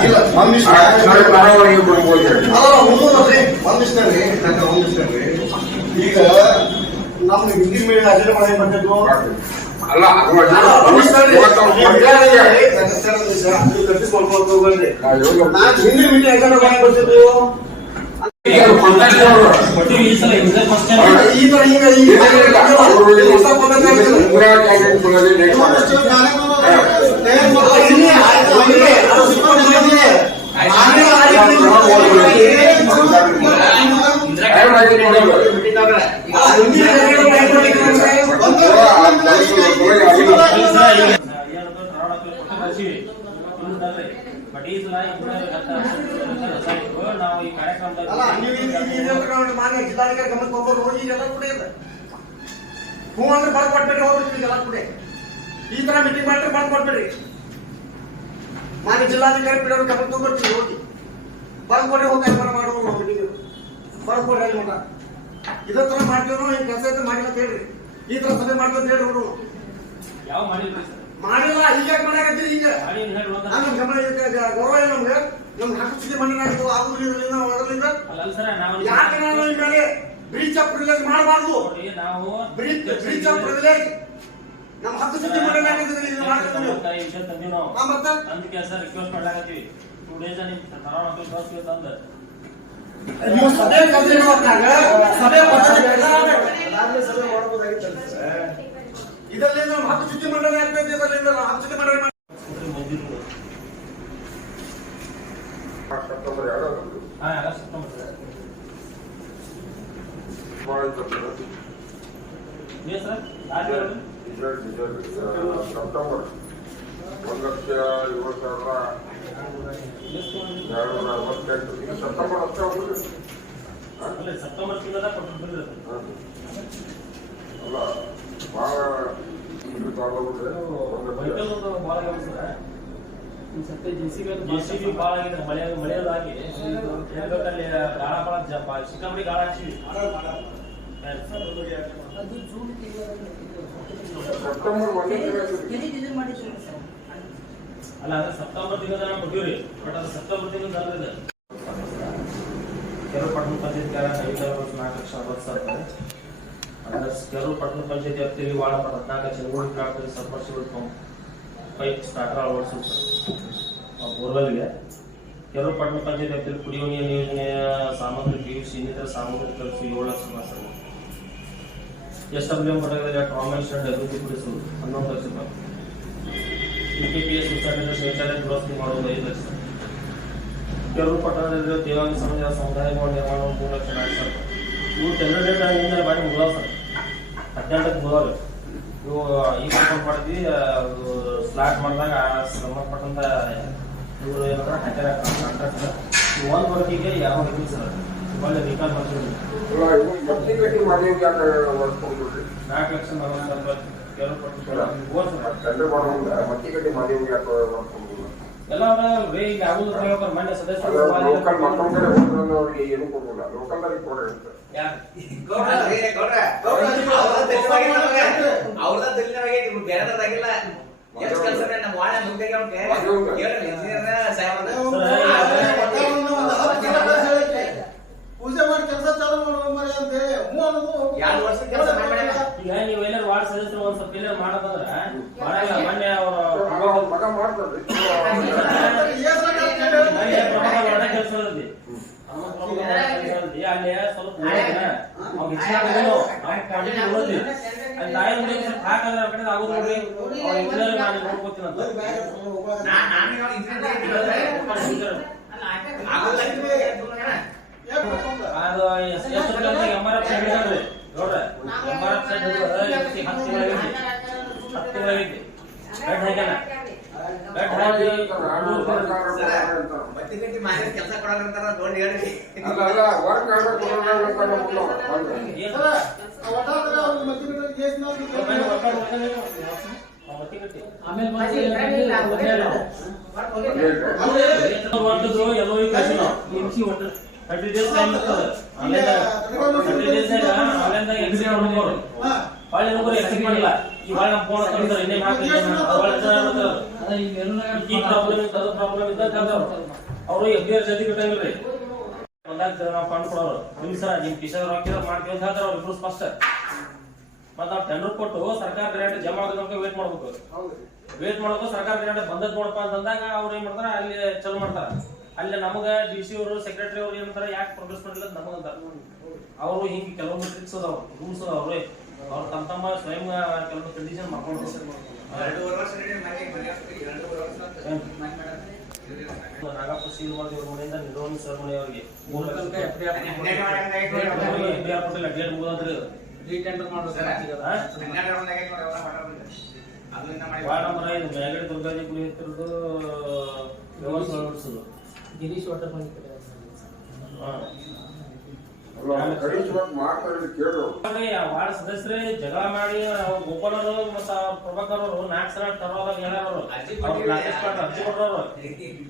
ಇಲ್ಲ ಒಂದಿಷ್ಟು ನಂಗೆ ಒಂದಿಷ್ಟರಿ ಈಗ ನಮ್ದು ಹಿಂದಿ ಮೇಲೆ ಅಜೆಂಡ ಮಾಡಿ ಬಂದಿದ್ದು ಅಲ್ಲ ಅದು ಅಲ್ಲ, ಇವತ್ತು- ಒಂದಿಷ್ಟರಿ. ಇವತ್ತು ಈಗ ಮಧ್ಯಾಹ್ನಕ್ಕೆ ನನ್ನ ಹೆಸರು ದಿವಸ ಅದು ಕಟ್ಟಿಸಿ ಮಾಡ್ಕೊಂಡು ಹೋಗ್ಬನ್ರಿ. ನಾವು ಯೋಗ ನಾನು ಹಿಂದಿ ಮೀಟಿಂಗ್ ಅಜೆಂಡ ಮಾಡಿ ಈಗ ಕೊಟ್ಟಿವಿ ಈ ತರ ಈಗ ಈ ಏನಿಲ್ಲ, ಅವರು ಇಲ್ಲಿ ಹೊಸ ಪದ್ಧತಿ ಆಗ್ತದೆ. ಊರಾಗ ಅವ್ರಿಗೆ ಕುಲದಲ್ಲಿ ನೇಟ್ ಮಾಡ್ತಾರೆ. ಟೈಮ್ ಆಗಿದೆ ನೋಡೋದು. ಬಟ್ ಈ ಸಲ ನಾವು ಈ ಮಾನ್ಯ ಜಿಲ್ಲಾಧಿಕಾರಿ ಗಮನಕ್ಕೆ ಹೋಗೋರು ಅಂದ್ರೆ ಬರ್ಕೊಟ್ಬಿಟ್ರಿ ಹೋಗ್ಬಿಡ್ತೀವಿ ಎಲ್ಲ ಕೂಡ ಈ ತರ ಮೀಟಿಂಗ್ ಮಾಡಿದ್ರೆ ಬರ್ಕೊಟ್ಬಿಡ್ರಿ ಮಾನ್ಯ ಜಿಲ್ಲಾಧಿಕಾರಿ ಬಿಡೋರು ಕರೆ ಹೋಗ್ಬಿಡ್ತೀವಿ ಹೋಗಿ. ಬರ್ಕೊಡ್ರಿ ಹೋಗಿ ಕೆಲಸ ಮಾಡುವ ಮೀಟಿಂಗ್ ಬರ್ಕೊಡ್ರಿ ಅಲ್ಲಿ ಮಠ. ಇದೇ ತರ ಮಾಡ್ತೀವಿ ಹಿಂಗೆ ಕೆಲಸ ಇದ್ರೆ ಮಾಡಿಲ್ಲ ಅಂತ ಹೇಳ್ರಿ. ಈ ತರ ಸಭೆ ಮಾಡ್ತೀವಿ ಅಂತ ಹೇಳ್ರಿ ಹುಡುಗರು ಯಾವ ಮಾಡಿಲ್ಲ ಮಾಡಿಲ್ಲ ಈಗ ಯಾಕೆ ಮಾಡಾಕತ್ತೀರಿ ಈಗ ನಾನು ನಮ್ಮ ಗಮನ ಗೌರವ ಇಲ್ಲ ನಮ್ಗೆ. ನಮ್ಗೆ ಹಕ್ಕು ಸ್ಥಿತಿ ಮಣ್ಣಿನಾಗಿತ್ತು ಆಗುದ್ರಿಂದ ಒಳಗಲಿಂದ ಯಾಕೆ ನಾನು ಈ ಮೇಲೆ ಬ್ರೀಚ್ ಆಫ್ ಪ್ರಿವಿಲೇಜ್ ಮಾಡಬಾರ್ದು ಬ್ರಿಡ್ಜ್ ಬ್ರೀಚ್ ಆಫ್ ಪ್ರಿವಿಲೇಜ್ ನಮ್ಮ ಹಕ್ಕು ಸುದ್ದಿ ಮಣ್ಣಿನಾಗಿದ್ದು ಇದು ಹಾ, ಮತ್ತೆ? ತಂದ ಕೆಲಸ ರಿಕ್ವೆಸ್ಟ್ ಮಾಡ್ಲಾಕತ್ತೀವಿ. ಟೂ ಡೇಸ್ ನಿಮ್ ತರಾವಣ ಕಳ್ಸಿ ತಂದ ನೀವು ಸಭೆ ಪ್ರಕಾರ ಅದಾದ್ಮೇಲೆ ಸಭೆ ಮಾಡ್ಬೋದಾಗಿತ್ತಲ್ಲ ಸರ್. ಇದರಲ್ಲಿ ನಮ್ಮ ಮಂಡಳಿ ಆಗ್ತೈತೆ ಇದರಲ್ಲಿ ನಮ್ಮ ಮಂಡಳಿ ಸೆಪ್ಟೆಂಬರ್ ಹಾ sir. Sir? Result result September ಒಂದು ಲಕ್ಷ ಏಳು ಮಂದಿ? ಎರಡು ನೂರ ಅರವತ್ತೆಂಟು ಈಗ ಸೆಪ್ಟೆಂಬರ್ ಅಷ್ಟೇ ಹೋಗುದು ಅಲ್ಲ ಭಾಳ ಇದು ಈ ಒಂದು ಒಂದು ಭಾಳ ಆಗಿದೆ ಮಳೆ ಮಳೆಯದಾಗಿ ಹೇಳ್ಬೇಕಲ್ಲಿ ಗಾಳ ಭಾಳ ಸಿಕ್ಕಾಪಟ್ಟೆ ಗಾಳ ಹಾಕ್ಸಿವಿ ಅಲ್ಲ ಅದು ಸೆಪ್ಟೆಂಬರ್ ತಿಂಗಳ ಕೊಟ್ಟಿವ್ರಿ ಬಟ್ ಸೆಪ್ಟೆಂಬರ್ ತಿಂಗಳ ಅಲ್ಲ ಕೆಲವು ಪಟ್ಟಣ ಪಂಚಾಯತ್ ಐದು ವರ್ಷ, ನಾಲ್ಕು ಲಕ್ಷ, ಅರವತ್ತು ಸಾವಿರ ಅಂದ್ರೆ ಕೆಲವು ಪಟ್ಟಣ ಪಂಚಾಯತ್ ವ್ಯಾಪ್ತಿಯಲ್ಲಿ ಭಾಳ ಹದಿನಾಲ್ಕು ಚೆಲುವಳಿ ಪ್ರಾಪ್ತಿ ಸಬ್ಮರ್ಸಿಬಲ್ ಪಂಪ್ ಸ್ಟಾರ್ಟರ್ ಅಳವಡಿಸಿರ್ತಾರೆ ಸರ್ ಬೋರ್ವೆಲ್ಗೆ. ಕೆಲವು ಪಟ್ಟಣ ಪಂಚಾಯತ್ ವ್ಯಾಪ್ತಿಯಲ್ಲಿ ಕುಡಿಯುವ ನೀರಿನ ಸಾಮಗ್ರಿ ಪಿ ಯು ಸಿ ಇನ್ನಿತರ ಸಾಮಗ್ರಿ ಕಲಿಸಿ ಏಳು ಲಕ್ಷ ಮಾತ್ರ. ಎಸ್ ಡಬ್ಲ್ಯೂ ಎಂ ಘಟಕದಲ್ಲಿ ಟ್ರಾಮಾ ಸ್ಟ್ಯಾಂಡ್ ಅಭಿವೃದ್ಧಿ ಪಡಿಸುವುದು ಹನ್ನೊಂದು ಲಕ್ಷ ರೂಪಾಯಿ ಯುಪಿಪಿಎಸ್ ಉಚ್ಚಾಟನೆ ಶೌಚಾಲಯ ದುರಸ್ತಿ ಮಾಡುವುದು ಐದು ಲಕ್ಷ. ಕೆಲವು ಪಟ್ಟಣದಲ್ಲಿರುವ ದೇವಾಂಗ ಸಮಾಜ ಸಮುದಾಯ ನಿರ್ಮಾಣ ಮೂರು ಲಕ್ಷ ನಾಲ್ಕು ಸಾವಿರ. ಇವು ಟೆಂಡರ್ ಡೇಟ್ ಹಿಂದೆ ಬಾರಿ ಮುಗಿದಾವ ಸರ್ ಹದಿನೆಂಟಕ್ಕೆ ಇವು ಈಗ ಕಂಪೌಂಡ್ ಮಾಡಿದ್ವಿ ಸ್ಲಾಟ್ ಮಾಡಿದಾಗ ಸಂಬಂಧಪಟ್ಟಂತ ಇವರು ಏನಂದ್ರೆ ಹಾಕ್ಯಾರ ಕಾಂಟ್ರಾಕ್ಟ್ ಇವು ಒಂದು ವರ್ಕಿಗೆ ಯಾವ ಸರ್ ನಾಲ್ಕು ಲಕ್ಷ ನಲವತ್ತು ಸಾವಿರ ರೂಪಾಯಿ ಕೆಲವು ಪಟ್ಟಣ ಹೋದ್ ಸರ್ ಟೆಂಡರ್ ಮಾಡೋಂಗ ಮಟ್ಟಿ ಗಟ್ಟಿ ಮಾಡಿ ಯಾಕೆ ಎಲ್ಲ ಅವ್ರ ಈಗ ಆಗುದು ಹೇಳ್ತಾರೆ ಮೊನ್ನೆ ಸದಸ್ಯರು ಲೋಕಲ್ ಮತ್ತೊಂದ್ ಕಡೆ ಹೋದ್ರೆ ಅವ್ರಿಗೆ ಏನು ಕೊಡಲ್ಲ ಕೊಡ್ರಿ ಅಂತ ಅವ್ರದ ಬೇರೆದಾಗಿಲ್ಲ ಎಷ್ಟು ಕೆಲಸ ನಮ್ಮ ವಾಣ ಮುಗ್ದಾಗ ಇಂಜಿನಿಯರ್ ಸಾಹೇಬ್ ಪೂಜೆ ಮಾಡಿ ಕೆಲಸ ಚಾಲು ಮಾಡುವ ಮರಿ ಅಂತ ಹೇಳಿ ಹ್ಞೂ ಅನ್ನೋದು ಎರಡು ವರ್ಷ ಕೆಲಸ. ಈಗ ನೀವು ಏನಾರು ವಾರ್ಡ್ ಸದಸ್ಯರು ಒಂದ್ ಸ್ವಲ್ಪ ಏನಾರು ಮಾಡೋದಂದ್ರ ಮಾಡಲ್ಲ ಮೊನ್ನೆ ಮಗ ಮಾಡ್ತಾರೆ ಕೆಲಸ. ಅಲ್ಲಿ ಸ್ವಲ್ಪ ಆಗೋದು ನೋಡ್ರಿ ಅವ್ನು ಇಂಜಿನಿಯರ್ ನಾನು ನೋಡ್ಕೋತೀನಿ ಅಂತ ನಾನ್ ನಾನು ಇವಾಗ ಇಂಜಿನಿಯರ್ ಆಗೋಲ್ಲ ಅದು S S M R F side ಹಿಡಿದ್ರಿ ನೋಡ್ರಿ ಎಂ ಆರ್ ಎಫ್ ಸೈಡ್ ಹಿಡಿದ್ರೆ ಹತ್ತು ತಿಂಗಳಾಗೈತಿ ಹತ್ತು ತಿಂಗಳಾಗೈತಿ ಬೆಡ್ ಹಾಕ್ಯಾನ ಬೆಡ್ ಹಾಕಿ ಮತ್ತೆ ಗಂಟೆ ಮಾಹಿತಿ ಕೆಲಸ ಕೊಡೋದಂತಾರ ದೊಡ್ಡ ಹೇಳ್ರಿ ಅಲ್ಲ ಅಲ್ಲ ವರ್ಕ್ ಆರ್ಡರ್ ಕೊಡೋಣ ಅಂತ ನಮ್ಗೆ ಏನು ಒಟ್ಟಾದ್ರೆ ಅವ್ರಿಗೆ ಮಧ್ಯದಲ್ಲಿ ಕೇಸ್ ನಾವು ಮೊಬೈಲ್ ವರ್ಕೌಟ್ ಮಾಡ್ತಾನೆ ನೀವು. ಆ ಬತ್ತಿ ಕಟ್ಟಿ. ಈ ಕಳ್ಸಿ ನಾವು. ಇಂಚಿ ಒಟ್ಟು 30 days time ಇರ್ತದೆ. ಆನ್ಲೈನ್ ದಾಗ. 30 days ದಾಗ ಆನ್ಲೈನ್ ದಾಗ exit ಮಾಡ್ಬೋದು. ಹೊಳ್ಳಿ ನಂಬರ್ ಎಕ್ಸಿಟ್ ಮಾಡಿಲ್ಲ ಈ ಹೊಳ್ಳಿ ನಮ್ಮ ಫೋನ್ ತಂದ್ರೆ ಇನ್ನೇ ನಾಲ್ಕು ಇನ್ನೇ ನಾಲ್ಕು ಹೊಳ್ಳಿ ಜನ ಬರ್ತಾರೆ. ಈ ಪ್ರಾಬ್ಲಮ್ ಇದ್ದ ಪ್ರಾಬ್ಲಮ್ ಇದ್ದಾಗ ಅವರು ಎಫ್ ಡಿ ಆರ್ ಜಲ್ದಿ ರೀ ನಾವು ಫಂಡ್ ಕೊಡೋರು ನಿಮ್ ಸರ ನಿಮ್ ಕಿಶನ್ ರೊಕ್ಕ ಮಾಡ್ತೀವಿ ಅಂತ ಹೇಳ್ತಾರ ಅವ್ರು ಇಬ್ರು ಸ್ಪಷ್ಟ ಮತ್ತ ನಾವು ಟೆಂಡರ್ ಕೊಟ್ಟು ಸರ್ಕಾರ ಗ್ರಾಂಟ್ ಜಮಾ ಆಗೋದಕ್ಕೆ ವೇಟ್ ಮಾಡ್ಬೇಕು ವೇಟ್ ಮಾಡೋದು ಸರ್ಕಾರ ಗ್ರಾಂಟ್ ಬಂದದ್ ನೋಡಪ್ಪ ಅಂತಂದಾಗ ಅವ್ರು ಏನ್ ಮಾಡ್ತಾರ ಅಲ್ಲಿ ಚಲೋ ಮಾಡ್ತಾರ ಅಲ್ಲಿ ನಮಗ ಡಿ ಸಿ ಅವರು ಸೆಕ್ರೆಟರಿ ಅವರು ಏನಂತಾರೆ ಯಾಕೆ ಪ್ರೋಗ್ರೆಸ್ ಮಾಡಿಲ್ಲ ಅಂತ ಅವರು ಹಿಂಗೆ ಕೆಲವೊಂದು ಟ್ರಿಕ್ಸ್ ಅದಾವ ರೂಲ್ಸ್ ಅದಾವ ಅವ್ರೆ ಅವ್ರು ತಮ್ಮ ತಮ್ಮ ಸ್ವಯಂ ಕೆಲವೊಂದು ಕಂಡೀಷನ್ ಮಾಡ್ಕೊಂಡು. ನಾಗಪ್ಪ ಶ್ರೀನಿವಾಸ್ ಅವ್ರ ಮನೆಯಿಂದ ನಿರ್ವಹಣೆ ಸರ್ ಮನೆ ಅವರಿಗೆ ಡೇಟ್ ಮುಗಿದ್ರಿ ಮಾಡೋದು. ವಾರ್ಡ್ ನಂಬರ್ ಐದು ಮ್ಯಾಗಡಿ ದುರ್ಗಾಜಿ ಗುಡಿ ಹತ್ತಿರದ್ದು ವ್ಯವಸ್ಥೆ ಅಳವಡಿಸೋದು ಗಿರೀಶ್ ವಾಟರ್ ಆ ವಾರ್ಡ್ ಸದಸ್ಯರೇ ಜಗಳ ಮಾಡಿ ಗೋಪಾಲ್ ಅವರು ಮತ್ತ ಪ್ರಭಾಕರ್ ಅವರು ನಾಲ್ಕು ಸಲ ತರೋದಾಗ ಹೇಳೋರು ಅರ್ಜಿ ಕೊಟ್ಟರು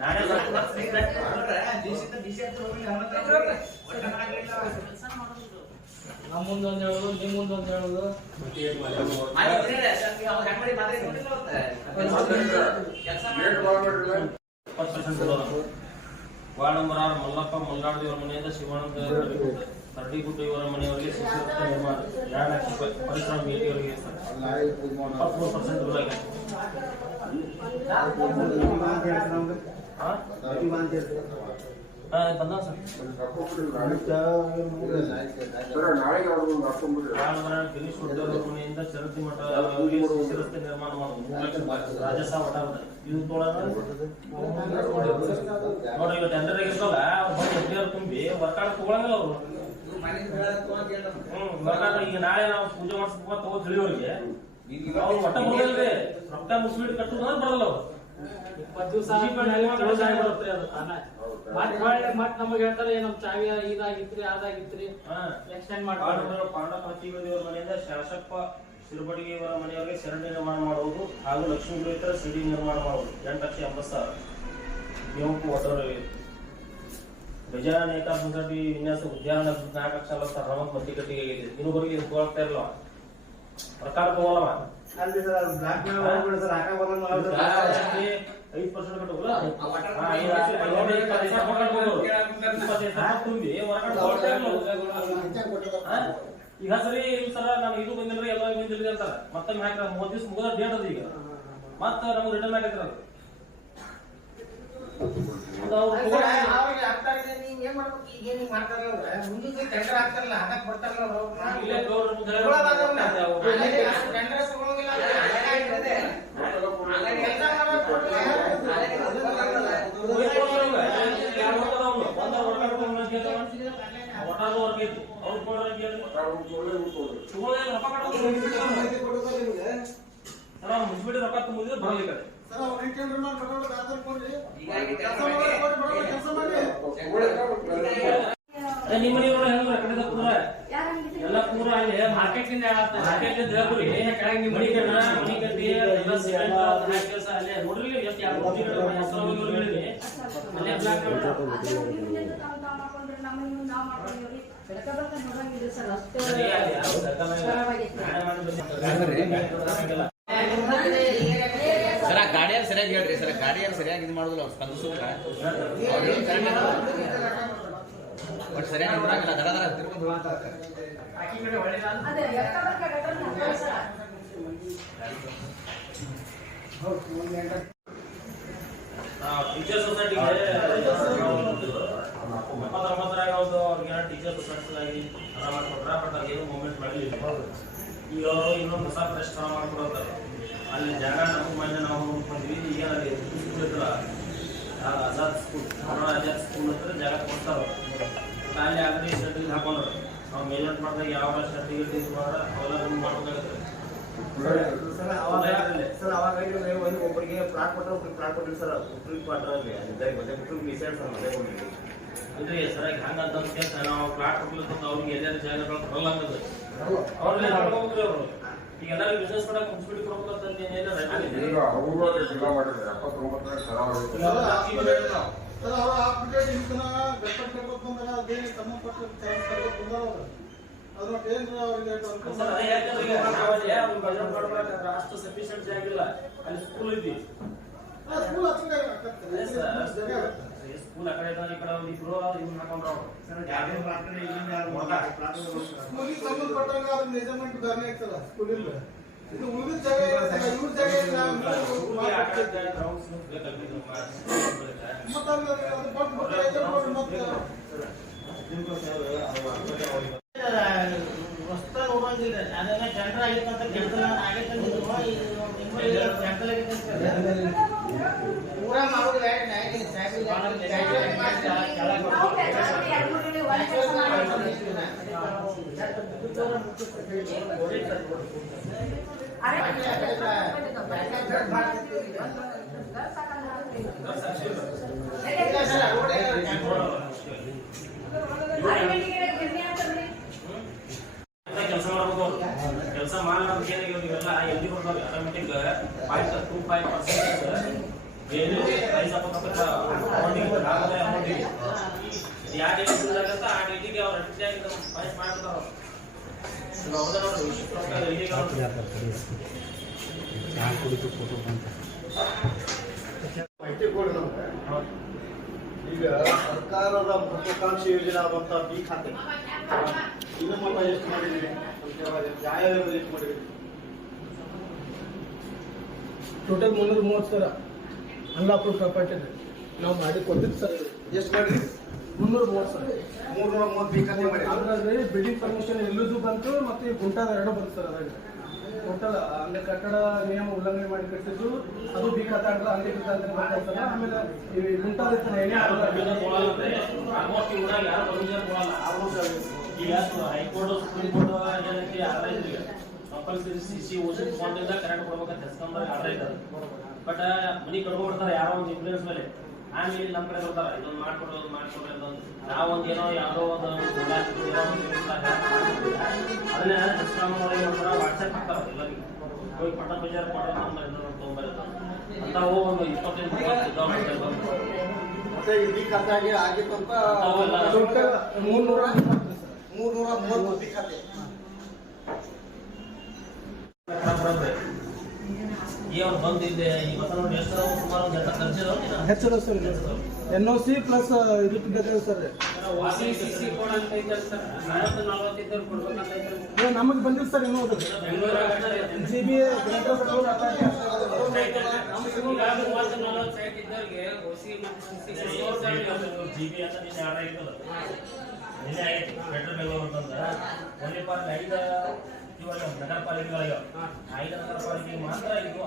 ನಾನೇ ನಮ್ಮ ಮುಂದೊಂದು ಹೇಳೋದು ನಿಮ್ ಮುಂದೊಂದು ಹೇಳೋದು ಪರ್ಸೆಂಟ್ ವಾರ್ಡ್ ನಂಬರ್ ಆರು ಮಲ್ಲಪ್ಪ ಮಲ್ನಾಡು ಇವರ ಮನೆಯಿಂದ ಶಿವಾನಂದ ಕರಡಿಗುಡ್ಡ ಇವರ ಮನೆಯವರಿಗೆ ಶಿಕ್ಷಕ ನಿರ್ಮಾಣ ಎರಡು ಲಕ್ಷ ರೂಪಾಯಿ ಪರಿಶ್ರಮ ಮೀಟಿಯವರಿಗೆ ಇಪ್ಪತ್ಮೂರು ಪರ್ಸೆಂಟ್ ರೂಪಾಯಿ ಬಂದ ಚರತಿ ಮಠ ನಿರ್ಮಾಣ ಮಾಡೋದು ಮೂರು ಲಕ್ಷ ರೂಪಾಯಿ ರಾಜಸ ಮಠ ಅದ. ಇದು ತೊಗೊಳೋಣ ನೋಡಿ ಇವತ್ತು ಟೆಂಡರ್ ಆಗಿರ್ತಾವಲ್ಲ ಅವ್ರು ಬಂದು ಎಫ್ಡಿಆರ್ ತುಂಬಿ ವರ್ಕಾಡ್ ತಗೊಳಂಗಿಲ್ಲ ಅವರು. ಹ್ಮ್ ವರ್ಕಾಡ್ ಈಗ ನಾಳೆ ನಾವು ಪೂಜೆ ಮಾಡಿಸ್ಬೇಕು ತಗೋ ತಿಳಿಯೋರಿಗೆ ಅವ್ರು ಒಟ್ಟ ಬರೋದಿಲ್ರಿ ರೊಕ್ಕ ಮುಸ್ಬಿಟ್ಟು ಕಟ್ಟುದ್ರ ಬರಲ್ಲ ಅವ್ರು. ಇಪ್ಪತ್ತು ದಿವಸ ಬರುತ್ತೆ ಅದು ತಾನೇ. ಮತ್ತ್ ಹೊಳ್ಳಿ ಮತ್ತ್ ನಮಗೆ ಹೇಳ್ತಾರೆ ನಮ್ ಚಾವಿ ಇದಾಗಿತ್ರಿ ಅದಾಗಿತ್ರಿ. ಹಾ. ಎಕ್ಸ್ಟೆಂಡ್ ಮಾಡ್ತಾರೆ. ನಂಬರ್ ಪಾಂಡಪಾತಿಯವರ ಮನೆಯಿಂದ ಶಾಸಪ್ಪ ಸಿರುಬಡಿಗೆ ಇವರ ಮನೆಯವರಿಗೆ ಶರಣ ನಿರ್ಮಾಣ ಮಾಡುವುದು ಹಾಗೂ ಲಕ್ಷ್ಮೀ ಗುರುತರ ಸಿಡಿ ನಿರ್ಮಾಣ ಮಾಡುವುದು. ಎಂಟು ಲಕ್ಷ ಎಂಬತ್ತು ಸಾವಿರ ಒಟ್ಟವರಿಗೆ ಗಜಾನ ನೇತಾ ಸೊಸೈಟಿ ವಿನ್ಯಾಸ ಉದ್ಯಾನ ನಾಲ್ಕು ಲಕ್ಷ ನಲವತ್ತು ಸಾವಿರ ಆಗಿದೆ ಇನ್ನೊಬ್ಬರಿಗೆ ಇದು ಹೋಗ್ತಾ ಇರಲ್ಲ. ಪ್ರಕಾರ ತಗೊಳ್ಳವ ಅಲ್ಲಿ ಸರ್ ಬ್ಲಾಕ್ ಮೇಲೆ ಸರ್ ಐದು- ಐದು- ಪರ್ಸೆಂಟ್ ಸಾವಿರ ತುಂಬಿ? ಈಗ ಸರಿ ಸರ ನಾನು ಇದು ಬಂದಿಲ್ರಿ ಎಲ್ಲ ಬಂದಿಲ್ರಿ ಅಂತಾರ ಮತ್ತೊಮ್ಮೆ ಹಾಕಿರ ಮೂವತ್ತು ದಿವಸ ಮುಗಿದ ಡೇಟ್ ಅದ ಈಗ ಮತ್ತ ನಮ್ಗೆ ರಿಟರ್ನ್ ಹಾಕಿದ್ರ ಅದು ಅವ್ರು ಅವ್ರು. ಅವ್ರು. ತಗೊಳ್ಳೋದೇ ರೊಕ್ಕ ಕಟ್ಟೋದು ಮುಗಿಸ್ಬಿಟ್ಟು ಸರ್, ಅವ್ನು ಕೆಲಸ ರೊಕ್ಕ ನಿಮ್ಮ ಮನೆಯವ್ರು ಎಲ್ಲ ಮಾರ್ಕೆಟ್ ಮಾರ್ಕೆಟ್. ಸರಿ, ಗಾಡಿಯಲ್ಲಿ ಸರಿಯಾಗಿ ಹೇಳ್ರಿ ಸರ ಗಾಡಿಯಲ್ಲಿ ಸರಿಯಾಗಿ ಇದು ಮಾಡುದಿಲ್ಲ ಅವ್ರು ಬಟ್ ಸರಿಯಾಗಿ ನೋಡಂಗಿಲ್ಲ ದಡ ದಡ ತಿರ್ಕೊಂಡು ಟೀಚರ್ ಸೊಸೈಟಿಗೆ ಎಪ್ಪತ್ತೊಂಬತ್ತರಾಗ ಒಂದು ಅವ್ರಿಗೆ ಟೀಚರ್ ಸೊಸೈಟಿಗಾಗಿ ಹಣ ಮಾಡ್ಕೊಟ್ರ ಬಟ್ ಅವ್ರಿಗೇನು ಮೂವ್ಮೆಂಟ್ ಮಾಡಲಿಲ್ಲ ಈಗ ಅವರು ಇನ್ನೊಂದು ಹೊಸ ಪ್ರಶ್ನೆ ಮಾಡ್ಕೊಡೋತಾರೆ ಅಲ್ಲಿ ಜಾಗ ನಮ್ಮ ಮನೆ ನಾವು ನೋಡ್ಕೊಂಡ್ವಿ ಈಗ ಅಲ್ಲಿ ಸ್ಕೂಲ್ ಇದ್ರ ಆಜಾದ್ ಸ್ಕೂಲ್ ಆಜಾದ್ ಸ್ಕೂಲ್ ಹತ್ರ ಜಾಗ ಕೊಡ್ತಾರ ಅಲ್ಲಿ ಆಗಲಿ ಶರ್ಟಿಗೆ ಹಾಕೊಂಡ್ರು ನಾವು ಮೇಜರ್ಮೆಂಟ್ ಮಾಡಿದಾಗ ಯಾವ ಸರ್ಟಿಫಿಕೇಟ್ ಇದು ಮಾಡ್ರ ಅವೆಲ್ಲ ಮಾಡ್ಬೇಕಾಗುತ್ತೆ ಸರ್ ಅವಾಗ ಸರ್ ಅವಾಗ ಒಂದು ಒಬ್ಬರಿಗೆ ಪ್ಲಾಟ್ ಕೊಟ್ಟರೆ ಒಬ್ರಿಗೆ ಪ್ಲಾಟ್ ಕೊಟ್ಟಿಲ್ಲ ಸರ್ ಒಬ್ರಿಗೆ ಪ್ಲಾಟ್ ಅಲ್ಲಿ ಅದೇ ಮತ್ತೆ ಒಬ್ರಿಗೆ ಡಿಸೈಡ್ ಸರ್ ಸರಿಯಾಗಿ ಹಂಗಂತ ಕೇಸ್ ನಾವು ಪ್ಲಾಟ್ ಕೊಡ್ಲಿಕ್ಕೆ ಅವ್ರಿಗೆ ಎಲ್ಲಾರು ಜಾಗಗಳು ಬರಲ್ಲ ಅವರು ಈಗ ಎಲ್ಲರೂ ಬಿಸ್ನೆಸ್ ಮಾಡಕ್ಕೆ ಮುನ್ಸಿಪಾಲಿಟಿ ಕೊಡ್ಬೇಕಂತ ಈಗ ಮಾಡಿದ್ರೆ ಎಪ್ಪತ್ತೊಂಬತ್ತನೇ ಸರ ಸರ್ ಅವ್ರ ಹಾಕ್ಬಿಟ್ಟು ಇಂಕನ ಗಟ್ಪಟ್ಟು ಬಂದಾಗ ಅದೇನು ಸಂಬಂಧಪಟ್ಟ ಅದ್ರ ಏನ್ರ ಅವ್ರಿಗೆ ಅನುಕೂಲ ಸರ್ ಅದೇ ಹೇಳ್ತಾರೆ ಈಗ ನಾವಲ್ಲಿ ಅವ್ರಿಗೆ ಅಷ್ಟು ಸಫಿಷಿಯೆಂಟ್ ಜಾಗ ಇಲ್ಲ ಅಲ್ಲಿ ಸ್ಕೂಲ್ ಐತಿ ಸ್ಕೂಲ್ ಹತ್ತಿರ ಸರ್, ಸ್ಕೂಲ್ ಆ ಕಡೆ ಈ ಕಡೆ ಒಂದು ಇಬ್ರು ಹಾಕೊಂಡ್ರು ಅವ್ರು. ಸ್ಕೂಲಿಗೆ ಸಂಬಂಧಪಟ್ಟಂಗ ಅದು ಮೆಜರ್ಮೆಂಟ್ ದಾರಿ ಆಗ್ತದ ಸ್ಕೂಲಿಲ್ಲ ಇದು ಉಳಿದ ಜಾಗ ಇರ್ತಲ್ಲ ಇವ್ರ ಜಾಗ ಇಲ್ಲ ಅಂತ ಸ್ಕೂಲ್ಗೆ ಆ ಕಡೆ grounds ಬೇಕಲ್ರಿ ಇದು ಮಾಡಿ. ಮತ್ತೆ ಅದು ಅದು ಬಂದು ಮತ್ತೆ ಐದು ಕೊಡು ಮತ್ತೆ ಹೊಸ್ದಾಗ್ ಹೋಗಂಗಿಲ್ಲ ಅದೆಲ್ಲ ಟೆಂಡರ್ ಆಗಿತ್ತಂತ ಕೆಲಸ ಆಗೈತೆ ಅಂದಿದ್ರು. ಇದು ನಿಮ್ಮಲ್ಲಿ ಟೆಂಡರ್ ಆಗೈತೆ ಅಂತ ಪೂರ ಮಾಡೋದು ಬೇಡ, ನಾಯಿಗೆ ಸ್ಯಾಬಿಲ್ಲ. ಕೆಳಗೆ ಇಲ್ಲ ಸರ್, ರೋಡೇ ಕೆಲಸ ಮಾಡ್ಬೇಕು ಕೆಲಸ ಮಾಡಲಾರ್ದ ಏನಾಗಿರೋ ಇವೆಲ್ಲ ಎಲ್ಲಿ ಬರ್ತಾವೆ automatic five two five percent ಏನು ಪ್ರೈಸ್ ಅಮೌಂಟಿಗೆ ಆಗದೆ ಅಮೌಂಟಿಗೆ ಯಾವ ಡೇಟ್ ಆಗತ್ತ ಆ ಡೇಟಿಗೆ ಅವ್ರು ಅಡ್ಜಸ್ಟ್ ಪ್ರೈಸ್ ಮಾಡ್ತಾರೆ ಅವ್ರು ಅವ್ರದ್ದು ನೋಡ್ರಿ ಇಷ್ಟು ರೊಕ್ಕ ಇಲ್ಲಿಗೆ ಅವ್ರು ಮಾಹಿತಿ ಕೊಡಿ ನಮ್ಗೆ. ಈಗ ಸರ್ಕಾರದ ಮಹತ್ವಾಕಾಂಕ್ಷಿ ಯೋಜನೆ ಆದಂತ ಬಿ ಖಾತೆ. ಇದು ಮಟ್ಟ ಎಷ್ಟು ಮಾಡಿದ್ರಿ? ಯಾವ ಎಷ್ಟು ಮಾಡಿದ್ರಿ? ಟೋಟಲ್ ಮುನ್ನೂರ ಮೂವತ್ತು ಸರ. ಅಲ್ಲಾಪುರ ಪ್ರಾಪರ್ಟಿ ನಾವು ಮಾಡಿ ಕೊಟ್ಟಿದ್ದು ಸರ್ ಎಷ್ಟು ಮಾಡಿದ್ರಿ? ಮುನ್ನೂರ ಮೂವತ್ತು ಸಾವಿರ ಮೂರ್ನೂರ ಮೂವತ್ತು ಬಿ ಖಾತೆ ಮಾಡಿ ಅದ್ರಲ್ಲಿ ಬಿಲ್ಡಿಂಗ್ ಪರ್ಮಿಷನ್ ಎಲ್ಲದೂ ಬಂತು ಮತ್ತು ಗುಂಟಾದ ಎರಡು ಬಂತು ಸರ್ ಅದ್ರಾಗ ಟೋಟಲ್ ಅಂದ್ರೆ ಕಟ್ಟಡ ನಿಯಮ ಉಲ್ಲಂಘನೆ ಮಾಡಿ ಕಟ್ಟಿದ್ದು ಅದು ಬಿ ಖಾತೆ ಆಡ್ದ ಹಂಗೆ ಅಂತ ಆಮೇಲೆ ಈ ಮುಂತಾದ ಈಗ ಹೈಕೋರ್ಟ್ ಸುಪ್ರೀಂ ಕೋರ್ಟ್ ಏನಕ್ಕೆ ಆರ್ಡರ್ ಐತ್ರಿ ಕಂಪಲ್ಸರಿ ಸಿ ಸಿ ಓಸಿ ಫಾಂಡಿಂದ ಕರೆಂಟ್ ಕೊಡ್ಬೇಕಂತ ಆರ್ಡರ್ ಬಟ್ ಮನಿ ಕಟ್ಕೊಡ್ತಾರೆ ಯಾರೋ ಒಂದು ಇನ್ಫ್ಲೂಯೆನ್ಸ್ ಮೇಲೆ. ಆಮೇಲೆ ನಮ್ಮ ಕಡೆ ಬರ್ತಾರ ಇದೊಂದು ಮಾಡ್ಕೊಡು ಒಂದು ಮಾಡ್ಕೊಡು ಅಂತ ನಾವೊಂದು ಏನೋ ಯಾರೋ ಒಂದು ಅದನ್ನ ಏನ್ ಮಾಡ್ತಾರ ವಾಟ್ಸಪ್ ಹಾಕ್ತಾರ ಎಲ್ಲರಿಗೆ ಹೋಗಿ ಪಟ್ಟ ಬಜಾರ್ ಮಾಡೋ ತೊಗೊಂಬರ್ತಾರೆ ಅಂತಾವು ಒಂದು ಇಪ್ಪತ್ತೈದು. ಮತ್ತೆ ಇಡೀ ಖಾತೆ ಆಗಿ ಆಗಿತ್ತು ಅಂತ ಮೂರ್ನೂರ ಮೂರ್ನೂರ ಮೂವತ್ತು ಖಾತೆ ಹೆಚ್ಚದ sir N O C plus ಇದಕ್ಕೆ ಸರ್ ವಾಸಿಸಿ ಕೋಡ್ ಅಂತ ಐತೆ ಸರ್ ನಲವತ್ತು ನಲವತ್ತೈದು ಕೊಡ್ಬೇಕಂತ ಐತೆ ನಮಗೆ ಬಂದಿಲ್ಲ ಸರ್ ಇನ್ನೂ ಜಿ ಬಿ ಬೆಟ್ರ್ ಬೆಂಗಳೂರು ಪಾಲಿಕೆಗೆ ಮಾತ್ರ ಇದು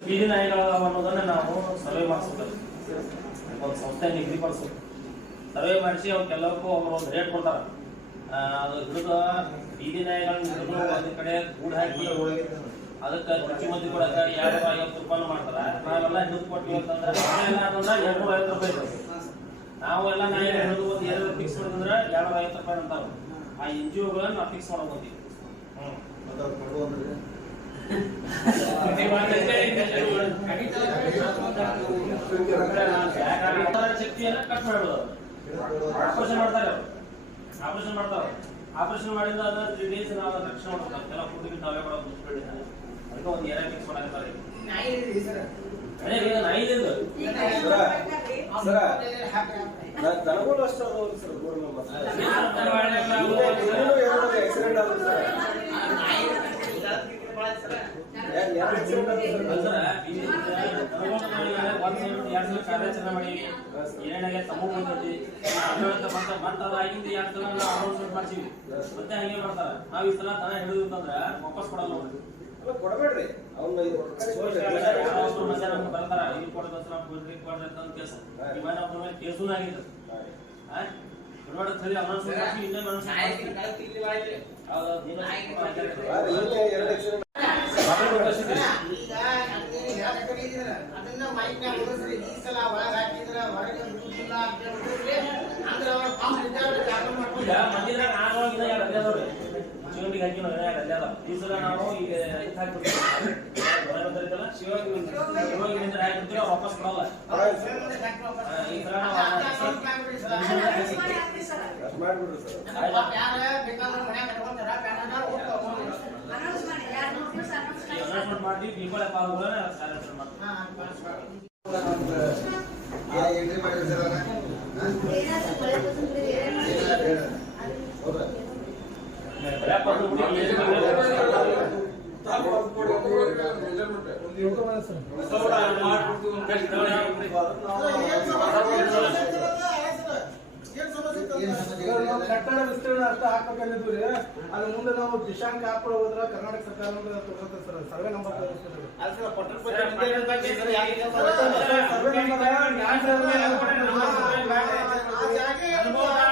ಬೀದಿ ಅನ್ನೋದನ್ನ ನಾವು ಸರ್ವೆ ಮಾಡಿಸ್ಬೇಕು ಒಂದು ಸಂಸ್ಥೆ ನಿಗದಿಪಡಿಸ್ಬೇಕು ಸರ್ವೆ ಮಾಡಿಸಿ ಅವಕ್ಕೆಲ್ಲಕ್ಕೂ ಅವ್ರು ಒಂದು ರೇಟ್ ಕೊಡ್ತಾರ. ಅದು ಹಿಡಿದು ಬೀದಿ ನಾಯಿಗಳನ್ನ ಹಿಡಿದು ಒಂದು ಕಡೆ ಗೂಡು ಹಾಕಿ ಅದಕ್ಕೆ ರುಚಿ ಮಂದಿ ಕೊಡಕ್ಕೆ ಎರಡು ಐವತ್ತು ರೂಪಾಯಿ ಮಾಡ್ತಾರೆ. ನಾವೆಲ್ಲ ಹಿಡಿದು ಕೊಟ್ವಿ ಅಂತಂದ್ರೆ ನಾವೆಲ್ಲ ಅಂತಂದ್ರೆ ಎರಡು ಐವತ್ತು ರೂಪಾಯಿ ನಾವೆಲ್ಲ ನಾಯಿ ಹೇಳೋದು ಒಂದು ಎರಡು ಫಿಕ್ಸ್ ಮಾಡಿದ್ರೆ ಎರಡು ಐವತ್ತು ರೂಪಾಯಿ ಅಂತಾರ ಆ ಎನ್ ಜಿ ಒಗಳನ್ನ ನಾವು ಫಿಕ್ಸ್ ಮಾಡ್ಕೊಂತೀವಿ. ಹ್ಮ್. ಶಕ್ತಿಯನ್ನ ಕಟ್ ಮಾಡ್ಬೋದು ಆಪರೇಷನ್ ಮಾಡ್ತಾರೆ ಅವ್ರು. ಆಪರೇಷನ್ ಮಾಡ್ತಾರೆ ಆಪರೇಷನ್ ಮಾಡಿದ ಅದ ತ್ರೀ ಡೇಸ್ ನಾವು ರಕ್ಷಣೆ ಮಾಡ್ಬೇಕು. ಎಲ್ಲ ಫುಡ್ ನಾವೇ ಮಾಡೋದು ಮುಚ್ಚಿಬಿಡಿ ಅದಕ್ಕೆ ಒಂದು ಫಿಕ್ಸ್ ಐದು ದನಗಳು ಅಷ್ಟು ಅದಾವ್ರಿ ಸರ್ ಆಕ್ಸಿಡೆಂಟ್ ಆದ್ರು ಸರ್. ಸರ್? ಕಾರ್ಯಾಚರಣೆ ಮಾಡಿ ಏನಾಗೆ ತಮ್ಮ ಬಂದೈತಿ ಆಡಳಿತ ಬಂತ ಮತ್ತೆ ಅದಾಗಿಂದ ಎರಡು ಸಲ ನಾವು ಅನೌನ್ಸ್ಮೆಂಟ್ ಮಾಡ್ತೀವಿ. ಮತ್ತೆ ಹಂಗೆ ಮಾಡ್ತಾರೆ. ನಾವ್ ಈ ಸಲ ತನ ಹಿಡಿದು ಅಂತಂದ್ರೆ ವಾಪಸ್ ಕೊಡಲ್ಲ ಕೊಡಬೇಡ್ರಿ. ಅವ್ನ. ಅದನ್ನ ಉಳಿಸ್ರಿ. ಈ ಸಲ ಒಳಗೆ ಹಾಕಿದ್ರ ಹೊರಗೆ ಬಿಡುದಿಲ್ಲ ಅಂತ ಹೇಳ್ಬಿಟ್ರಿ ಅಂದ್ರೆ ಅವ್ರ ಪಂಪ್ ಇದ್ದಾವ್ರೆ ಜಾಗ ಮಾಡ್ಕೊಂಡು ಶಿವನಿಗೆ ಹಾಕಿ ಈ ಸಲ ನಾವು ಈಗ ಎತ್ ಹಾಕ್ಬಿಡ್ತೀವಿ? ಶಿವನಿಗೆ ಶಿವನಿಗೆ ನಿಂದ್ರೆ ಹಾಕಿರ್ತೀವಿ ವಾಪಸ್ ಕೊಡಲ್ಲ ಈ ಸಲ ಅನೌನ್ಸ್ಮೆಂಟ್ ಮಾಡಿ ದೀಪಾವಳಿ ಹಬ್ಬ ಆಗುವಾಗ ಅನೌನ್ಸ್ಮೆಂಟ್ ಮಾಡ್ತೀವಿ. ಎಂಟ್ರಿ ಹೌದಾ? ಕಟ್ಟಡ ವಿಸ್ತೀರ್ಣ ಅಷ್ಟ ಹಾಕ್ಬೇಕಂದಿದ್ವಿ ಅದ್ರ ಮುಂದೆ ನಾವು ದಿಶಾಂಕ ಹಾಕೊಂಡು ಹೋದ್ರೆ ಕರ್ನಾಟಕ ಸರ್ಕಾರ ತಗೋತದೆ ಸರ್ ಸರ್ವೆ ನಂಬರ್ ತಗೋತದೆ ಅಲ್ಲ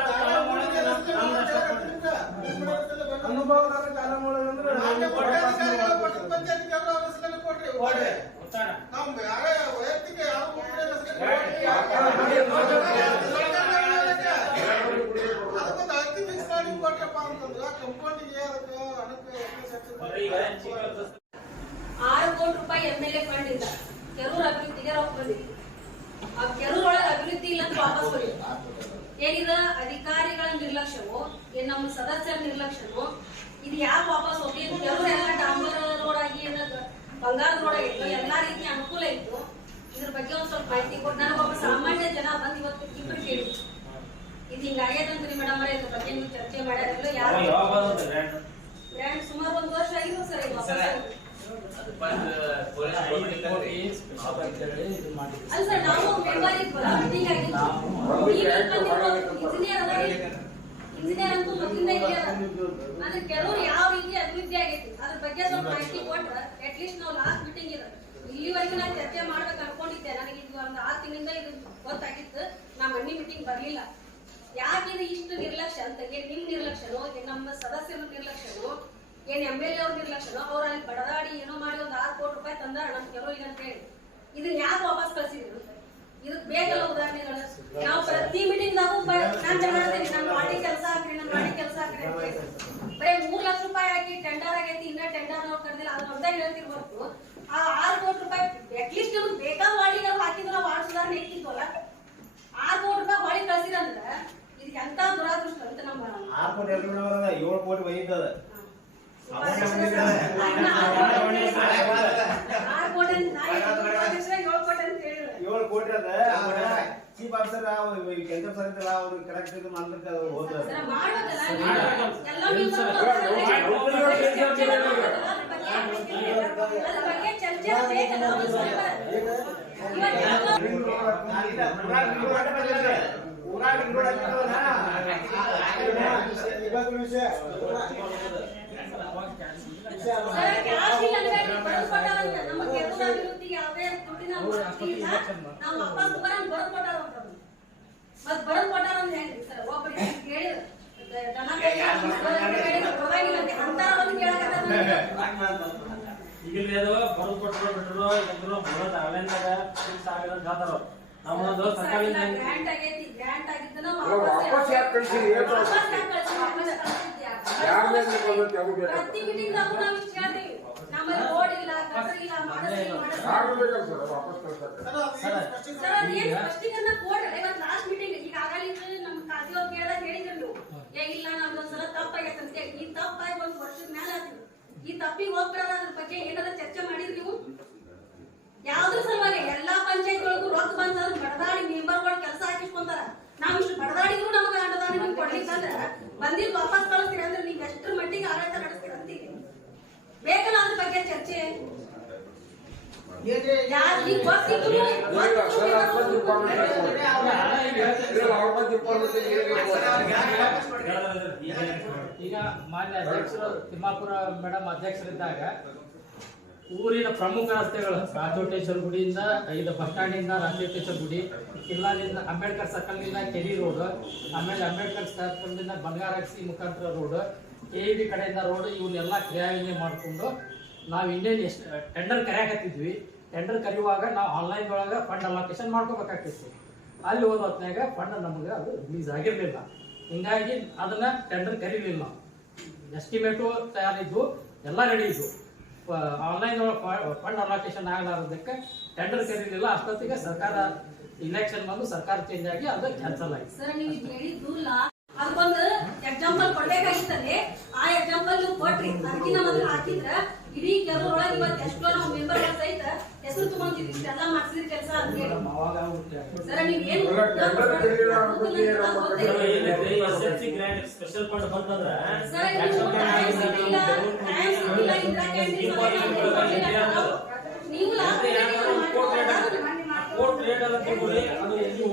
ವೈಯಕ್ತಿಕ ಅದಕ್ಕೊಂದು ಮಿಕ್ಸ್ ಮಾಡಿ ಕೊಟ್ರಪ್ಪ ಅಂತಂದ್ರ. ಕಂಪೌಂಡಿಗೆ ಅದಕ್ಕೆ ಹಣಕ್ಕೆ ಆರು ಕೋಟಿ ರೂಪಾಯಿ ಎಂ ಎಲ್ ಎ ಫಂಡ್ ಇಂದ. ಕೆರೂರ್ ಅಭಿವೃದ್ಧಿಗೆ ರೊಕ್ಕ ಬಂದಿತ್ತು ಆ ಕೆರೂರ್ ಒಳಗೆ ಅಭಿವೃದ್ಧಿ ಇಲ್ಲ ಅಂತ ವಾಪಸ್ ಬಂದಿತ್ತು ಏನಿದ? ಅಧಿಕಾರಿಗಳ ನಿರ್ಲಕ್ಷ್ಯವು ಏನ್ ನಮ್ಮ ಸದಸ್ಯರ ನಿರ್ಲಕ್ಷ್ಯವು ಇದು ಯಾಕೆ ವಾಪಸ್ ಹೋಗಿ? ಡಾಂಬರ್ ರೋಡ್ ಆಗಿ ಏನ ಬಂಗಾರ ರೋಡ್ ಆಗಿತ್ತು ಎಲ್ಲಾ ರೀತಿ ಅನುಕೂಲ ಇತ್ತು. ಇದ್ರ ಬಗ್ಗೆ ಒಂದ್ ಸ್ವಲ್ಪ ಮಾಹಿತಿ ಕೊಟ್ಟು ನನಗೆ ಒಬ್ಬ ಸಾಮಾನ್ಯ ಜನ ಬಂದ್ ಇವತ್ತು ಇಬ್ಬರು ಕೇಳಿ ಇದು ಹಿಂಗಾಗ್ಯದಂತ್ರಿ ಮೇಡಮ್ ಇದ್ರ ಬಗ್ಗೆ ನೀವು ಚರ್ಚೆ ಮಾಡ್ಯಾರಿಲ್ಲ ಯಾರು ಗ್ರ್ಯಾಂಡ್ ಗ್ರ್ಯಾಂಡ್ ಸುಮಾರು ಒಂದು ವರ್ಷ ಆಗಿರೋ ಸರ್ ಇಂಜಿನಿಯರ್ ಅಂತೂ ಮೊದಲಿಂದ ಇಲ್ಲ ಕೆಲವರು ಯಾವ ರೀತಿ ಅಭಿವೃದ್ಧಿ ಆಗೈತಿ ಅದ್ರ ಬಗ್ಗೆ ಸ್ವಲ್ಪ ಮಾಹಿತಿ ಕೊಟ್ರ ಅಟ್ ಲೀಸ್ಟ್ ನಾವು ಲಾಸ್ಟ್ ಮೀಟಿಂಗ್ ಇದೆ ಇಲ್ಲಿವರೆಗೂ ನಾನು ಚರ್ಚೆ ಮಾಡ್ಬೇಕು ಅನ್ಕೊಂಡಿದ್ದೆ ನನಗೆ ಇದು ಒಂದು ಆರು ತಿಂಗಳಿಂದ ಇದು ಗೊತ್ತಾಗಿತ್ತು ನಾ ಮಣ್ಣಿ ಮೀಟಿಂಗ್ ಬರ್ಲಿಲ್ಲ ಯಾಕೆ ಇಷ್ಟು ನಿರ್ಲಕ್ಷ್ಯ ಅಂತ ನಿಮ್ ನಿರ್ಲಕ್ಷ್ಯನೋ ನಮ್ಮ ಸದಸ್ಯರ ನಿರ್ಲಕ್ಷ್ಯನೋ ಏನ್ ಎಂ ಎಲ್ ಎ ಅವ್ರ ನಿರ್ಲಕ್ಷ್ಯನೋ, ಅವ್ರ ಅಲ್ಲಿ ಬಡದಾಡಿ ಏನೋ ಮಾಡಿ ಒಂದು ಆರ್ ಕೋಟಿ ರೂಪಾಯಿ ತಂದಾರ ನಮ್ ಇಲ್ಲ ಅಂತ ಹೇಳಿ. ಇದನ್ನ ಯಾಕೆ ವಾಪಸ್ ಕಳ್ಸಿದ್ರು? ಇದಕ್ ಬೇಕಲ್ಲ ಉದಾಹರಣೆಗಳು. ನಾವು ಪ್ರತಿ ಮೀಟಿಂಗ್ ನಾವು ನಾನ್ ಜನ ನಾನು ಮಾಡಿ ಕೆಲಸ ಹಾಕ್ರಿ ನಮ್ ಮಾಡಿ ಕೆಲಸ ಹಾಕ್ರಿ. ಬರೀ ಮೂರ್ ಲಕ್ಷ ರೂಪಾಯಿ ಹಾಕಿ ಟೆಂಡರ್ ಆಗೈತಿ, ಇನ್ನ ಟೆಂಡರ್ ನಾವು ಕರೆದಿಲ್ಲ ಅದ್ರ ಅರ್ಧ ಹೇಳ್ತಿರ್ ಹೊರತು. ಆ ಆರ್ ಕೋಟಿ ರೂಪಾಯಿ ಅಟ್ಲೀಸ್ಟ್ ನಮ್ಗೆ ಬೇಕಾದ ವಾರ್ಡಿಗೆ ನಾವು ಹಾಕಿದ್ರೆ ನಾವು ಆರ್ ಸುಧಾರಣೆ ಇಟ್ಟಿದ್ವಲ್ಲ ಆರು ಕೋಟಿ ರೂಪಾಯಿ ವಾಡಿ ಕಳ್ಸಿರಂದ್ರ ಇದು ಎಂತ ದುರಾದೃಷ್ಟ ಅಂತ ನಮ್ಮ ಆರು ಕೋಟಿ ಏಳು ಕೋಟಿ ನಾ ಏಳು ಕೋಟಿ ಅಂತ ಹೇಳಿದ್ರೆ ಏಳು ಕೋಟಿ ಅದ ಚೀಫ್ ಆಫೀಸರ್ ಕೆಲಸ ಸರ್ ಇದ್ದಲ್ಲ ಅವ್ರು ಕರೆಕ್ಟ್ ಇದು ಮಾಡ್ಲಿಕ್ಕೆ ಅವ್ರು ಹೋದ್ರ ಸರ ಮಾಡ್ಬೇಕಲ್ಲ ಬಡವ್ರು ಕೊಟ್ಟಾರ ಅಂತ. ಮತ್ತ್ ಬಡವ್ರು ಕೊಟ್ಟಾರ ಅಂತ ಹೆಂಗ್ರಿ ಸರ್? ಒಬ್ರಿಗೆ ಕೇಳಿದ್ರು. ದನ ಕಾಯ್ಕೊಂಡು ಬಡವ್ರಿಗೆ ಕೇಳಿದ್ರು, ಪರವಾಗಿಲ್ಲ ಅಂತೆ. ಅಂತಾರ ಬಂದು ಕೇಳಕತ್ತಾರ ನಮ್ಗೆ. ಈಗ ಇಲ್ಲಿ ಅದು ಬರೋದು ಕೊಟ್ಟರು ಬಿಟ್ಟರು ಇದ್ರು ಬರೋದು ಆನ್ಲೈನ್ದಾಗ ನಮ್ಮದು ಗ್ರ್ಯಾಂಟ್ ಆಗೈತಿ ಗ್ರ್ಯಾಂಟ್ ಆಗಿದ್ದನ್ನ ಅಲ್ಲ, ವಾಪಸ್ ಯಾಕ್ ಕಳ್ಸಿರಿ? ಯಾಕೆ? ಯಾರ್ ಮೇಲೆ ಬಂದೈತಿ ಅದು ಬೇಕು. ಪ್ರತಿ ಮೀಟಿಂಗ್ದಾಗೂ ನಾವು ಇಷ್ಟು ಹೇಳ್ತೀವಿ. ನಮ್ಮಲ್ಲಿ ರೋಡ್ ಇಲ್ಲ ಗಟರ್. ಬೇಕು ಸರ್ ವಾಪಸ್ ಸರ್ ಅದೇನು ಕೋಡ್ ಇವತ್ತು ಲಾಸ್ಟ್ ಮೀಟಿಂಗ್ ನಮ್ಮ ಕಾಜಿ ಅವ್ರು ಕೇಳಿದಾಗ ಹೇಳಿದ್ರು. ಏ ಇಲ್ಲ ನಮ್ದು ಒಂದ್ಸಲ ತಪ್ಪಾಗೈತೆ ಅಂತ ಹೇಳಿ. ಈ ತಪ್ಪಾಗಿ ಒಂದು ವರ್ಷದ ಮೇಲೆ ಆಯ್ತು ಈ ತಪ್ಪಿಗೆ ಹೋಗ್ಬಾರ ಅದ್ರ ಬಗ್ಗೆ ಏನಾದ್ರು ಚರ್ಚೆ ಮಾಡಿದ್ರಿ ನೀವು? ಯಾವ್ದ್ರ ಸಲುವಾಗಿ ಎಲ್ಲಾ ಪಂಚಾಯತ್ ಒಳಗೂ ರೊಕ್ಕ ಬಂದ್ರೆ ಬಡದಾಡಿ ಮೆಂಬರ್ಗಳು ಕೆಲಸ ಹಾಕಿಸ್ಕೊಂತಾರ ನಾವ್ ಇಷ್ಟು ಬಡದಾಡಿದ್ರು ನಮಗೆ ಅನುದಾನ ನಿಮ್ಗೆ ಕೊಡ್ಲಿಕ್ಕಂದ್ರ ಬಂದಿದ್ ವಾಪಸ್ ಕಳಿಸ್ತೀರಿ ಅಂದ್ರೆ ನೀವ್ ಎಷ್ಟ್ರ ಮಟ್ಟಿಗೆ ಆಡಳಿತ ನಡೆಸ್ತೀರ ಅಂತೀವಿ ಬೇಕಲ್ಲ ಅದ್ರ ಬಗ್ಗೆ ಚರ್ಚೆ ಗೊತ್ತಿದ್ರು. ಈಗ ಮಾನ್ಯ ಅಧ್ಯಕ್ಷರು ತಿಮ್ಮಾಪುರ ಮೇಡಮ್ ಅಧ್ಯಕ್ಷರಿದ್ದಾಗ ಊರಿನ ಪ್ರಮುಖ ರಸ್ತೆಗಳು ರಾಜೋಟೇಶ್ವರ ಗುಡಿಯಿಂದ, ಇದು ಬಸ್ ಸ್ಟ್ಯಾಂಡಿಂದ ರಾಜೋಟೇಶ್ವರ ಗುಡಿ, ಕಿಲ್ಲಾದಿಂದ ಅಂಬೇಡ್ಕರ್ ಸರ್ಕಲ್ನಿಂದ ಕೆರಿ ರೋಡ್, ಆಮೇಲೆ ಅಂಬೇಡ್ಕರ್ ಸರ್ಕಲ್ನಿಂದ ಬಂಗಾರಕ್ಸಿ ಮುಖಾಂತರ ರೋಡ್ ಕೆ ಬಿ ಕಡೆಯಿಂದ ರೋಡ್ ಇವನ್ನೆಲ್ಲ ಕ್ರಿಯಾಯೋಜನೆ ಮಾಡಿಕೊಂಡು ನಾವು ಇನ್ನೇನು ಎಷ್ಟು ಟೆಂಡರ್ ಕರೆಯಾಕತ್ತಿದ್ವಿ. ಟೆಂಡರ್ ಕರೆಯುವಾಗ ನಾವು ಆನ್ಲೈನ್ ಒಳಗೆ ಫಂಡ್ ಅಲೋಕೇಶನ್ ಮಾಡ್ಕೋಬೇಕಾಗ್ತಿತ್ತು. ಅಲ್ಲಿ ಹೋದ ಹೊತ್ತಿನಾಗ ಫಂಡ್ ನಮಗೆ ಅದು ರಿಲೀಸ್ ಆಗಿರಲಿಲ್ಲ. ಹಿಂಗಾಗಿ ಅದನ್ನು ಟೆಂಡರ್ ಕರೀಲಿಲ್ಲ. ಎಸ್ಟಿಮೇಟು ತಯಾರಿದ್ದು ಎಲ್ಲ ರೆಡಿ ಇದ್ವು. ಆನ್ಲೈನ್ ಫಂಡ್ ಅಲೋಕೇಶನ್ ಆಗಲಾರದಕ್ಕೆ ಟೆಂಡರ್ ಕರೀಲಿಲ್ಲ. ಅಷ್ಟೊತ್ತಿಗೆ ಸರ್ಕಾರ ಇಲೆಕ್ಷನ್ ಬಂದು ಸರ್ಕಾರ ಚೇಂಜ್ ಆಗಿ ಅದು ಕ್ಯಾನ್ಸಲ್ ಆಯ್ತು. ಸರ್, ನೀವು ಎಕ್ಸಾಂಪಲ್ ಕೊಡ್ಬೇಕಾಗಿತ್ತಲ್ಲಿ. ಆ ಎಕ್ಸಾಂಪಲ್ ಕೊಟ್ರಿ. ಅದಕ್ಕಿಂತ ಮೊದಲು ಹಾಕಿದ್ರ ಇಡೀ ಕೆಲವರೊಳಗೆ ಇವತ್ತು ಎಷ್ಟೋ ನಾವು ಮೆಂಬರ್ ಸಹಿತ ಹೆಸರು ತಗೊಂಡಿದ್ವಿ ಇಷ್ಟೆಲ್ಲ ಮಾಡ್ಸಿದ ಕೆಲಸ ಅಂತ ಹೇಳಿ ಸರ್ ನೀವ್ ಏನು ಸ್ಪೆಷಲ್ ಫಂಡ್ ಬಂತಂದ್ರ ಸರ್, ಇದು ಟ್ಯಾಂಕ್ಸ್ ಸಿಕ್ಕಿಲ್ಲ, ಟ್ಯಾಂಕ್ಸ್ ಸಿಕ್ಕಿಲ್ಲ, ಇಂದಿರಾ ಕ್ಯಾಂಟೀನ್ ಸಲುವಾಗಿ ನಾವು ಕೋರ್ಟ್ ರೇಟ್ ತಗೊಳ್ಳಿ. ಅದು ಎಲ್ಲಿ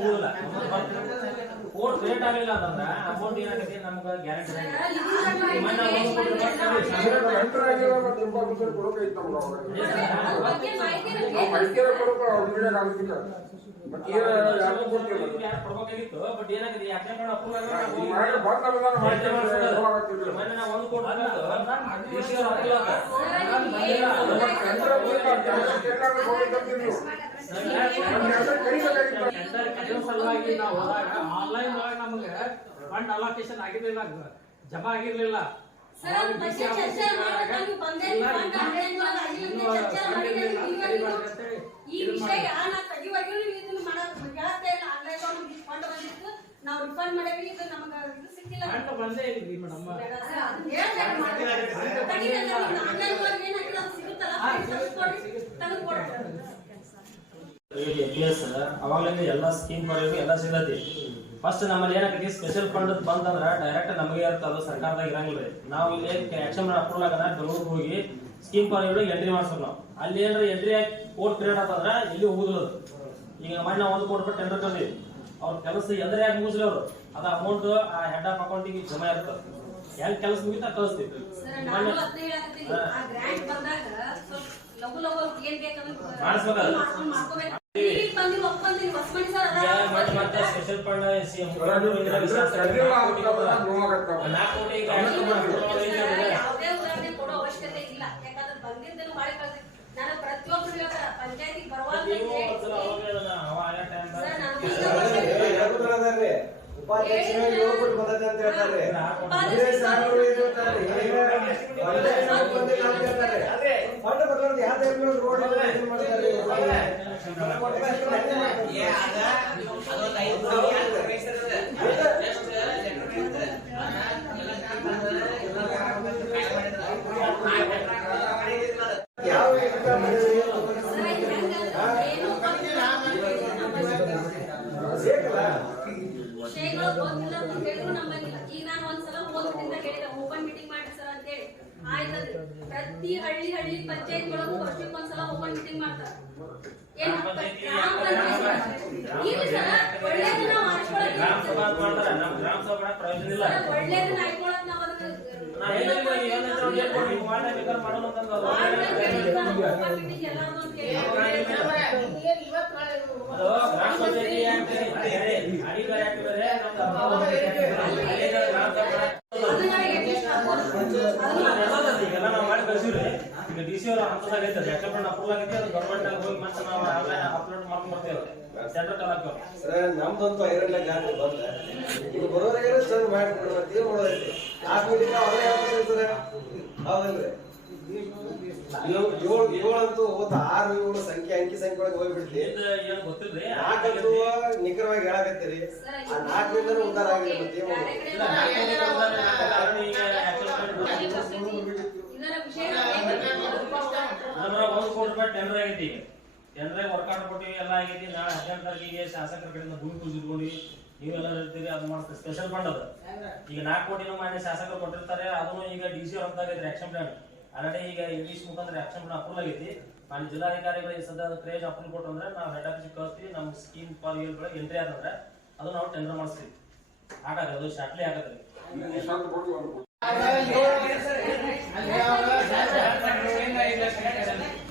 ಕೋರ್ಟ್ ಲೇಟ್ ಆಗಲಿಲ್ಲ ಅಂತಂದ್ರೆ ಅಮೌಂಟ್ ಏನಾಗುತ್ತೆ ನಮ್ಗೆ ಗ್ಯಾರಂಟಿ ಕೊಡ್ಬೇಕಾಗಿತ್ತು ಬಟ್ ಏನಾಗಿದೆ ಮೊನ್ನೆ ನಾವು ಒಂದು ಕೋಟಿ ಕರೆಯೋ ಸಲುವಾಗಿ ನಾವು ಹೋದಾಗ ಆನ್ಲೈನ್ ಒಳಗೆ ನಮಗೆ ಫಂಡ್ ಅಲೋಕೇಶನ್ ಆಗಿರ್ಲಿಲ್ಲ ಜಮಾ ಆಗಿರ್ಲಿಲ್ಲ. ಆನ್ಲೈನ್ ಈ ವಿಷಯ ನಾ ತೆಗಿವಾಗ ಇದನ್ನ ಮಾಡಕ್ ಹೇಳತ್ತೇ ಇಲ್ಲ. ಆನ್ಲೈನ್ ಒಳಗೆ ಫಂಡ್ ಬಂದಿತ್ತು ನಾವು ರಿಫಂಡ್ ಮಾಡೇವಿ ಇದು ನಮಗೆ ಇದು ಸಿಕ್ಕಿಲ್ಲ. ಬಂದೇ ಇಲ್ಲ ಮೇಡಮ್. ಎಸ್ ಅವಾಗಲಿಂದ ಎಲ್ಲ ಸ್ಕೀಮ್ ಬರೋದು ಎಲ್ಲ ಸಿಗತಿ ಫಸ್ಟ್ ನಮ್ಮಲ್ಲಿ ಏನಾಗೈತಿ ಸ್ಪೆಷಲ್ ಫಂಡ್ ಬಂತಂದ್ರ ಡೈರೆಕ್ಟ್ ನಮಗೆ ಇರ್ತದೆ ಸರ್ಕಾರದಾಗ ಇರಂಗಿಲ್ಲ. ರೀ. ನಾವು ಇಲ್ಲಿ ಆಕ್ಷನ್ ಅಪ್ರೂವಲ್ ಆಗದ ಬೆಂಗಳೂರಿಗೆ ಹೋಗಿ ಸ್ಕೀಮ್ ಫಾರ್ ಎಂಟ್ರಿ ಮಾಡ್ಸೋದು ನಾವು. ಅಲ್ಲಿ ಏನಾರ ಎಂಟ್ರಿ ಆಗಿ ಕೋರ್ಟ್ ಕ್ರಿಯೇಟ್ ಆತಂದ್ರ ಇಲ್ಲಿ ಹೋಗುದಿಲ್ಲ ಈಗ ಮೊನ್ನೆ ನಾವು ಒಂದು ಕೋಟಿ ರೂಪಾಯಿ ಟೆಂಡರ್ ಅವ್ರ ಕೆಲಸ ಎದ್ರೆ ಯಾಕೆ ಮುಗಿಸ್ಲಿ ಅವರು? ಅದ ಅಮೌಂಟ್ ಆ ಹೆಡ್ ಆಫ್ ಅಕೌಂಟಿಗೆ ಜಮಾ ಇರ್ತದೆ ಹೆಂಗ್ ಕೆಲಸ ಮುಗಿತಾ ಕಳಿಸ್ತೀವಿ ಲಘು ಲಘು ಏನ್ ಯಾವುದೇ ಉದಾಹರಣೆ ಕೊಡೋ ಅವಶ್ಯಕತೆ ಇಲ್ಲ ಯಾಕಂದ್ರೆ ಬಂದಿದ್ದನ್ನು ಮಾಡಿ ಕಳ್ಸಿ ನಾನು ಪ್ರತಿಯೊಬ್ಬರು ಪಂಚಾಯತಿಗೆ ಬರುವಾಗ ನೀವು ಒಂದ್ಸಲ ಅವಾಗ ಅದನ್ನ ಅವ ಆಯಾ ಟೈಮ್ದಾಗ ಸರ್, ನಾನು ಈಗ ಉಪಾಧ್ಯಕ್ಷರು ಏಳು ಕೋಟಿ ಅಂತ ಹೇಳ್ತಾರೆ ಇದು ಹೇಳ್ತಾರೆ. ಈಗ ಬಂದಿಲ್ಲ ಅಂತ ಹೇಳ್ತಾರೆ. ಫಂಡ್ ಬರ್ಲಾರ್ದು ಯಾವ ಟೈಮ್ನಾಗ ರೋಡ್ ಮಾಡ್ತಾರೆ? ಏ, ಅದ ಅದೊಂದ್ ಐದು ಕೋಟಿ ಅಂತ ರೈತರು ಇದೆ. Just letter ಇರುತ್ತೆ. ಯಾವ ಇದನ್ನ ಮಾಡಿದ್ರೆ ಏನು? ಸರ್, ಇದು ಹೆಂಗಂದ್ರೆ ಏನು ಗೊತ್ತಿಲ್ಲ, ಬೇಕಲ್ಲ? ವಿಷಯಗಳು ಗೊತ್ತಿಲ್ಲ ಅಂತ ಹೇಳಿದ್ರು ನಮ್ಮಂಗಿಲ್ಲ ಈಗ ನಾನು ಒಂದ್ಸಲ ಹೋಗ್ತಿಂದ ಹೇಳಿದೆ ಓಪನ್ ಮೀಟಿಂಗ್ ಮಾಡಿ ಸರ್ ಅಂತ ಹೇಳಿ ಪ್ರತಿ ಹಳ್ಳಿ ಹಳ್ಳಿ ಪಂಚಾಯತ್ ಒಳಗೂ ವರ್ಷಕ್ಕೊಂದ್ಸಲ ಓಪನ್ ಮೀಟಿಂಗ್ ಮಾಡ್ತಾರೆ. ಏನ್ ಗ್ರಾಮ ಪಂಚಾಯ್ತಿ ಗ್ರಾಮ ಪಂಚಾಯತ್? ಇಲ್ಲ ಸರ್ ಒಳ್ಳೇದು ನಾವು ಹಂತದಾಗ ಐತೆ ಆಗೈತೆ ಅದು ಗೌರ್ಮೆಂಟ್ ಹೋಗಿ ಮತ್ತೆ ನಾವು ಆನ್ಲೈನ್ ಅಪ್ಲೋಡ್ ಮಾಡ್ಕೊಂಡ್ ಬರ್ತೇವೆ ಸೆಂಟ್ರಲ್ ಹಾಕ್ತೇವೆ ಸರ್, ನಮ್ದಂತೂ ಐರನ್ ಜಾತಿ ಬಂದ. ಇದು ಬರೋರಿಗೆ ಸರ್ ಮಾಡ್ಬಿಡ್ರಿ ಮತ್ತೆ ಏನ್ ಮಾಡೋದೈತಿ? ಮೀಟಿಂಗ್ ಅವರೇ ಹೇಳ್ತಾರೆ? ಸರ್ ಹೌದಲ್ರಿ? ಏಳು ಏಳು ಏಳಂತೂ ಹೋದ ಆರು ಏಳು ಸಂಖ್ಯೆ ಅಂಕಿ ಸಂಖ್ಯೆ ಒಳಗೆ ಹೋಗ್ಬಿಡ್ತಿ. ನಾಲ್ಕಂತೂ ನಿಖರವಾಗಿ ಹೇಳಕತ್ತೀರಿ. ಆ ನಾಲ್ಕರಿಂದ ಉದ್ದಾರ ಆಗಿಲ್ಲ ಮತ್ತೆ ಕೋಟಿ ರೂಪಾಯಿ ಟೆಂಡರ್ ಟೆಂಡರ್ ವರ್ಕೌಟ್ ಶಾಸಕರ ಕಡೆಯಿಂದ ಅದು ಸ್ಪೆಷಲ್ ಫಂಡ್ ಈಗ ನಾಲ್ಕು ಕೋಟಿ ಮಾನ್ಯ ಶಾಸಕರು ಕೊಟ್ಟಿರ್ತಾರೆ, ಅದನ್ನು ಈಗ ಡಿ ಸಿ ಅವ್ರ ಆಕ್ಷನ್ ಆಲ್ರೆಡಿ ಈಗ ಇಂಗ್ಲೀಷ್ ಮುಖಾಂತರ ಆಕ್ಷನ್ ಪ್ಲಾನ್ ಅಪ್ರೂವ್ ಆಗೈತಿ. ನಾನು ಜಿಲ್ಲಾಧಿಕಾರಿಗಳಿಗೆ ಸದ್ಯ ಕ್ರೇಜ್ ಅಪ್ರೂವ್ ಕೊಟ್ಟು ಅಂದ್ರೆ ನಾವು ಹೆಡ್ ಆಫೀಸ್ ಕಳಿಸ್ತೀವಿ. ನಮ್ಮ ಸ್ಕೀಮ್ ಫಾರ್ ಎಂಟ್ರಿ ಆದಂದ್ರೆ ಅದು ನಾವು ಟೆಂಡರ್ ಮಾಡಿಸ್ತೀವಿ. ಆಗ ಅದು ಶಾಟ್ಲಿ ಆಗತ್ತೆ.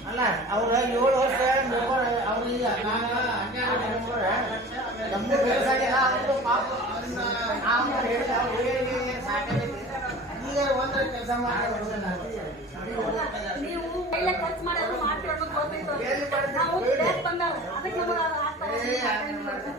ಅಲ್ಲ ಅವ್ರ ಏಳು ವರ್ಷ ಅವ್ರಿಗೆ ನಾನು ಈಗ ಒಂದ್ರ ಕೆಲಸ ನೀವು ಎಲ್ಲ ಖರ್ಚು ಮಾಡೋದು ಮಾಡ್ತಿರೋದು ಗೊತ್ತಿತ್ತು ನಾವು ದುಡ್ಯಾಕ್ ಬಂದವ್ರು ಅದಕ್ಕೆ ನಮಗೆ ಆಗ್ತಾ